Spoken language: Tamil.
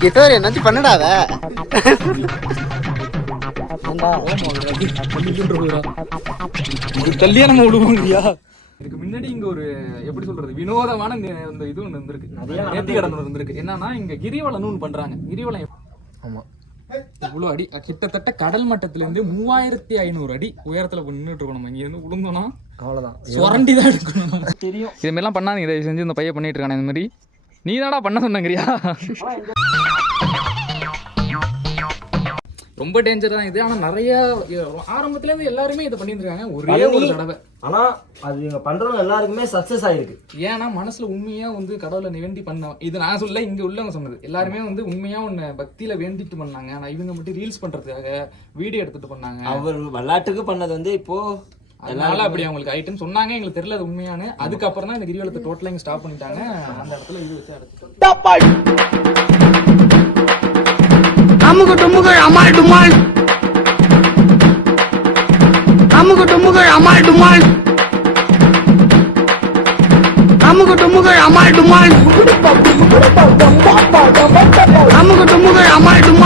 கிட்டோர் என்னாச்சும் பண்ணடாத. தள்ளியா நம்ம விழுவோங்கய்யா. இதுக்கு முன்னாடி இங்க ஒரு எப்படி சொல்றது வினோதமான இந்த இது ஒண்ணு இருந்திருக்கு, நேர்த்தி கடன் ஒண்ணு இருந்திருக்கு. என்னன்னா இங்க கிரிவலம்னு ஒண்ணு பண்றாங்க. கிரிவலம் ஆமா இவ்வளவு அடி, கிட்டத்தட்ட கடல் மட்டத்துல இருந்து 3500 அடி உயரத்துல நின்றுட்டு இருக்கணும். இங்க இருந்து விழுந்தோம்னா அவ்வளவுதான், சுரண்டி தான் எடுக்கணும். தெரியும் இது மாதிரிலாம் பண்ணாதீங்க, இதை செஞ்சு இந்த பையன் பண்ணிட்டு இருக்கானே. இந்த மாதிரி நீ தாடா பண்ண சொன்னங்கிறியா? ரொம்ப டேஞ்சர் தான் இது. ஆனா நிறைய ஆரம்பத்துல இருந்து எல்லாருமே இதை பண்ணிருக்காங்க ஒரே ஒரு தடவை. ஆனா அது இவங்க பண்றவங்க எல்லாருக்குமே சக்சஸ் ஆயிருக்கு. ஏன்னா மனசுல உண்மையா வந்து கடவுளை வேண்டி பண்ண இது நான் சொல்ல, இங்க உள்ளவங்க சொன்னது எல்லாருமே வந்து உண்மையா ஒண்ணு பக்தியில வேண்டிட்டு பண்ணாங்க. ஆனா இவங்க மட்டும் ரீல்ஸ் பண்றதுக்காக வீடியோ எடுத்துட்டு பண்ணாங்க. அவர் விளையாட்டுக்கு பண்ணது வந்து இப்போ அதனால அப்படி அவங்களுக்கு ஐட்டம் சொன்னாங்க, எங்களுக்கு தெரியல அது உண்மையானு. அதுக்கப்புறம் தான் இந்த கிரிவலத்தை டோட்டலா இங்க ஸ்டாப் பண்ணிட்டாங்க. அந்த இடத்துல இது வச்சு அடைச்சிட்டாங்க. அமுகு டுமுகு அமால் டுமால், அமுகு டுமுகு அமால் டுமால், அமுகு டுமுகு அமால் டுமால், அமுகு டுமுகு அமால் டுமால்.